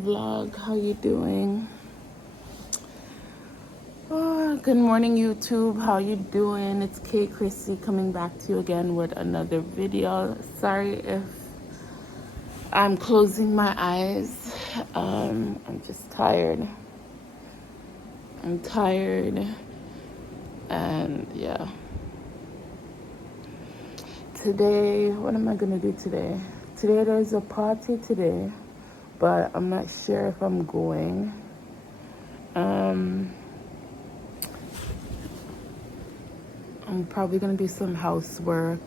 vlog. How you doing? Oh, good morning, YouTube. How you doing? It's K Chrissy coming back to you again with another video. Sorry if I'm closing my eyes. I'm just tired. I'm tired, and yeah. Today, what am I gonna do today? Today there's a party today, but I'm not sure if I'm going. I'm probably gonna do some housework.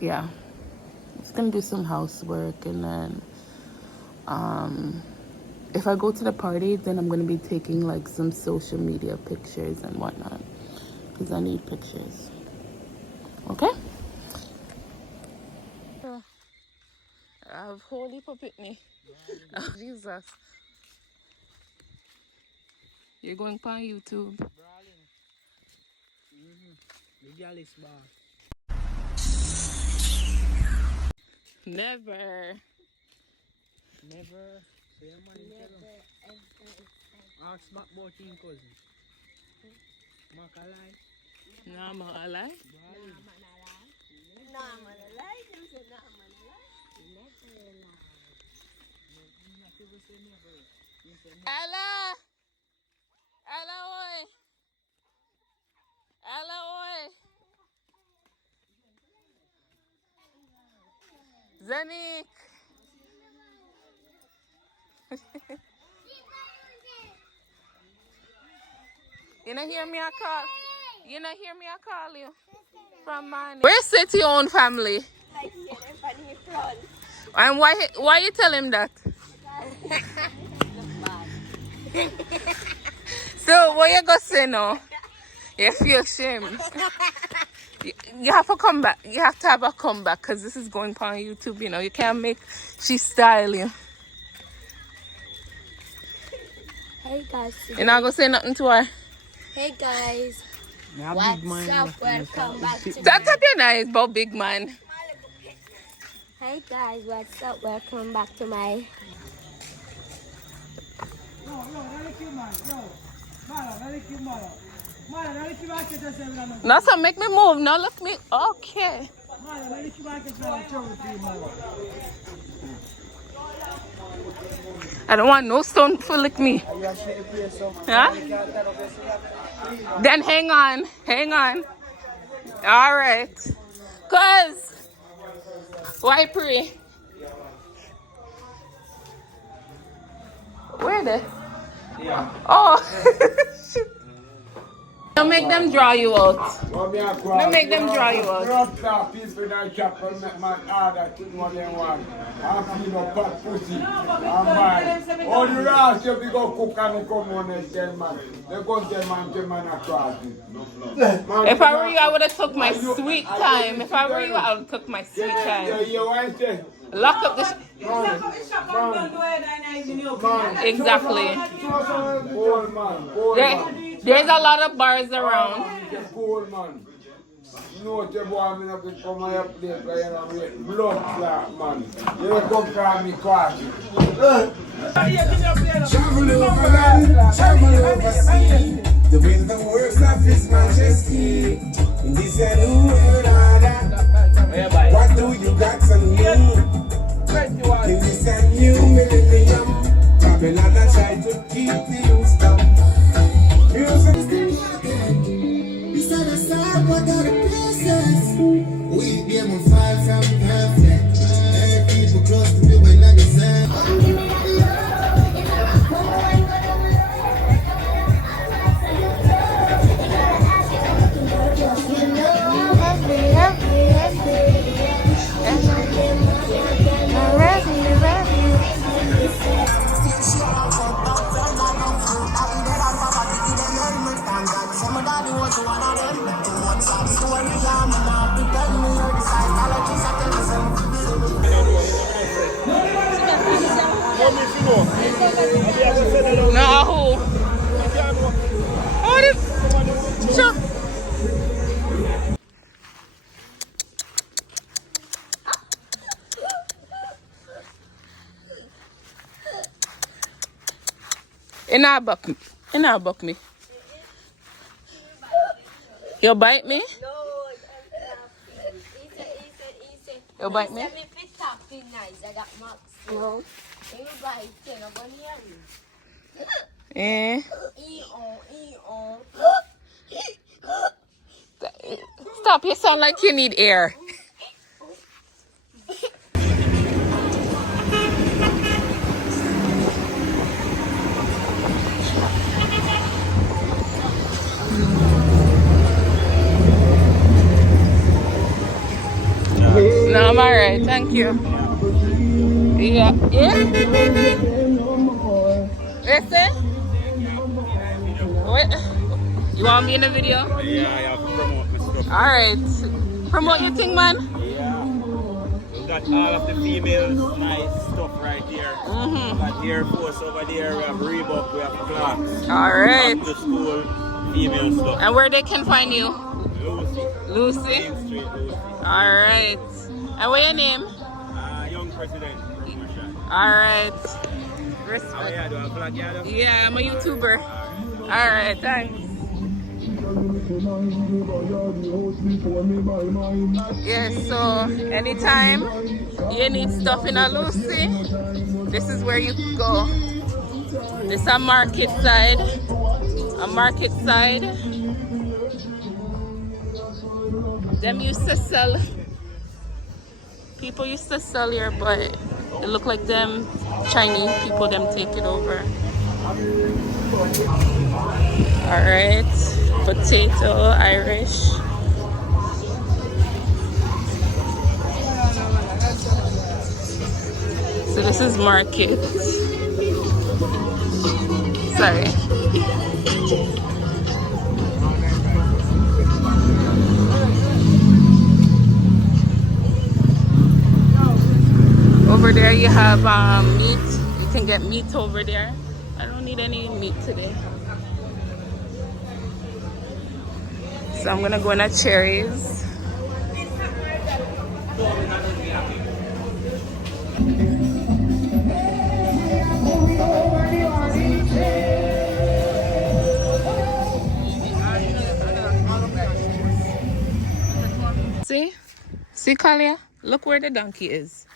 Yeah, I'm just gonna do some housework, and then if I go to the party, then I'm gonna be taking like some social media pictures and whatnot, because I need pictures. Okay? I have holy Pitney. Oh, Jesus. You're going on YouTube. Never. Never. So your man ask Mac about him cousin. Mac alive? No, I'm not alive. No, I'm alive. You say no, I'm alive. Never alive. Ella! Ella, oi! Ella, oi! Zanik! You not hear me I call? You not hear me I call you? From mine. Where's City own family? Like you funny front. And why you tell him that? So what you gonna say now? You feel ashamed. You have to come back. You have to have a comeback because this is going on YouTube. You know you can't make she style you. Hey guys. You're not gonna say nothing to her. Hey guys. What's up? Welcome back to That's okay, nice about big man. Hey guys, what's up? Welcome back to my Now so make me move. Now look me. Okay. I don't want no stone to lick me. Huh? Then hang on. Hang on. All right. Cause why pray? Where they? Yeah. Oh. Don't make them draw you out. Don't make them draw you out. Oh, you ask you go cook and come on and tell man. They go tell man across it. If I were you, I would have took my sweet time. If I were you, I would took my sweet time. Lock up the exactly. There's a lot of bars around. No, the boy, I'm not going to come here play blood clot, man. You come from me party. Travel over land, travel overseas. The wisdom works of His Majesty. In this new world order, what do you got on me? In this new millennium, Babylon I try to keep the youth down. Beside the side, what are the places? We be on fire from perfect. Every people close to me when I deserve. No. Oh, this. Sure. You not buck me. You not buck me. You bite me? No, You bite me? I got marks. No. You bite, you know, Eh. Stop, you sound like you need air. No, I'm alright, thank you. Yeah. Yeah? Listen? What? You want me in the video? Yeah, I have to promote my stuff. Alright. Promote your thing, man. Yeah. We got all of the females nice stuff right here. We got Air Force over there, we have Reebok, we have Clarks. Alright. Back to school female stuff. And where they can find you? Lucy. Lucy? Main Street Lucy. Alright. And what's your name? Young President. Alright. Oh Respect. yeah, do I vlog yeah? Yeah, I'm a YouTuber. Alright, thanks. Yeah, so anytime you need stuff in a Lucy, this is where you go. This is a market side. A market side. Them used to sell. People used to sell here, but it look like them Chinese people, them take it over. Alright, potato, Irish. So this is market. Sorry. Over there you have meat. You can get meat over there. I don't need any meat today. So I'm gonna go in at Cherries. See? See, Kalia? Look where the donkey is.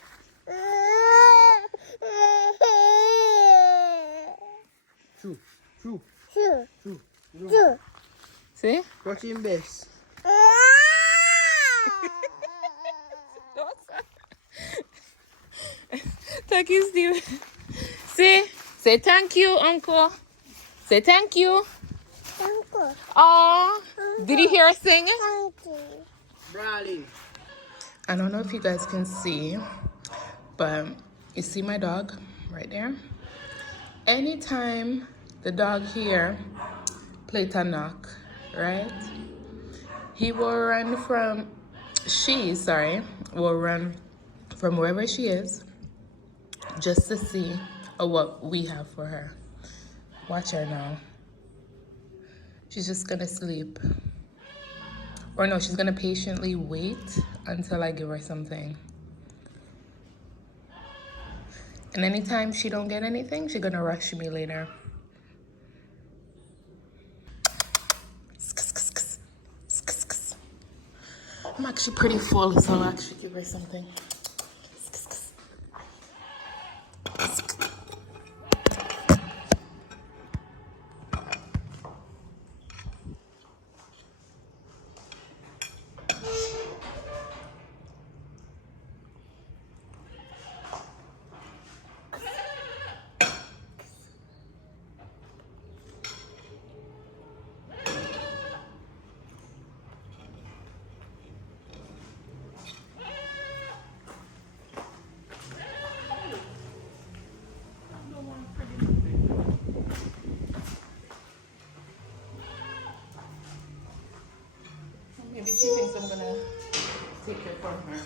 See? Watching best. Thank you, Steve. See? Say thank you, Uncle. Say thank you. Uncle. Oh, did you hear us sing? Thank you. Brawling. I don't know if you guys can see, but you see my dog right there? Anytime the dog here play a knock, right? He will run from, will run from wherever she is just to see what we have for her. Watch her now. She's just gonna sleep. Or no, she's gonna patiently wait until I give her something. And anytime she don't get anything, she's gonna rush me later. I'm actually pretty full, so I'll actually give her something. Maybe she thinks I'm gonna take it from her.